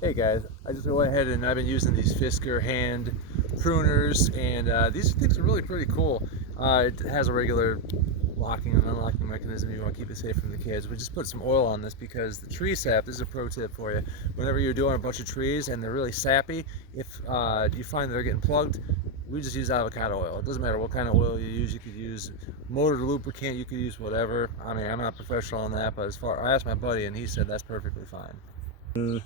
Hey guys, I just went ahead and I've been using these Fisker hand pruners, and these things are really pretty cool. It has a regular locking and unlocking mechanism. You want to keep it safe from the kids. We just put some oil on this because the tree sap, this is a pro tip for you. Whenever you're doing a bunch of trees and they're really sappy, if you find they're getting plugged, we just use avocado oil. It doesn't matter what kind of oil you use. You could use motor lubricant, you could use whatever. I mean, I'm not professional on that, but I asked my buddy and he said that's perfectly fine.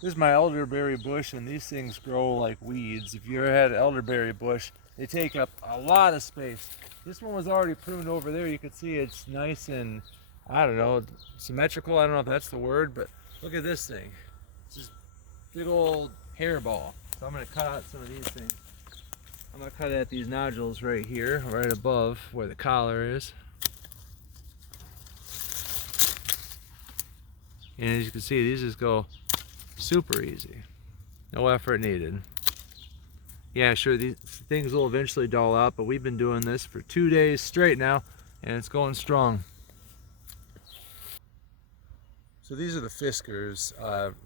This is my elderberry bush, and these things grow like weeds. If you ever had an elderberry bush, they take up a lot of space. This one was already pruned over there. You can see it's nice and, I don't know, symmetrical. I don't know if that's the word, but look at this thing. It's just big old hairball. So I'm going to cut out some of these things. I'm going to cut at these nodules right here, right above where the collar is. And as you can see, these just go super easy. No effort needed. Yeah, sure, these things will eventually dull out, but we've been doing this for 2 days straight now, and it's going strong. So these are the Fiskers,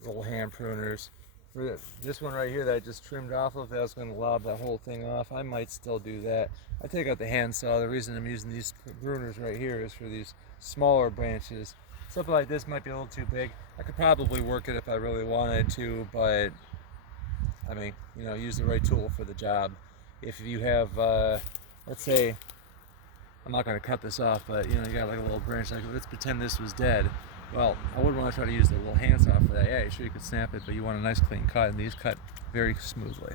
little hand pruners. For this one right here that I just trimmed off of, I was going to lob that whole thing off. I might still do that. I take out the handsaw. The reason I'm using these pruners right here is for these smaller branches. Something like this might be a little too big. I could probably work it if I really wanted to, but I mean, you know, use the right tool for the job. If you have, let's say, I'm not going to cut this off, but you know, you got like a little branch, like let's pretend this was dead. Well, I wouldn't want to try to use the little handsaw for that. Yeah, sure you could snap it, but you want a nice clean cut, and these cut very smoothly.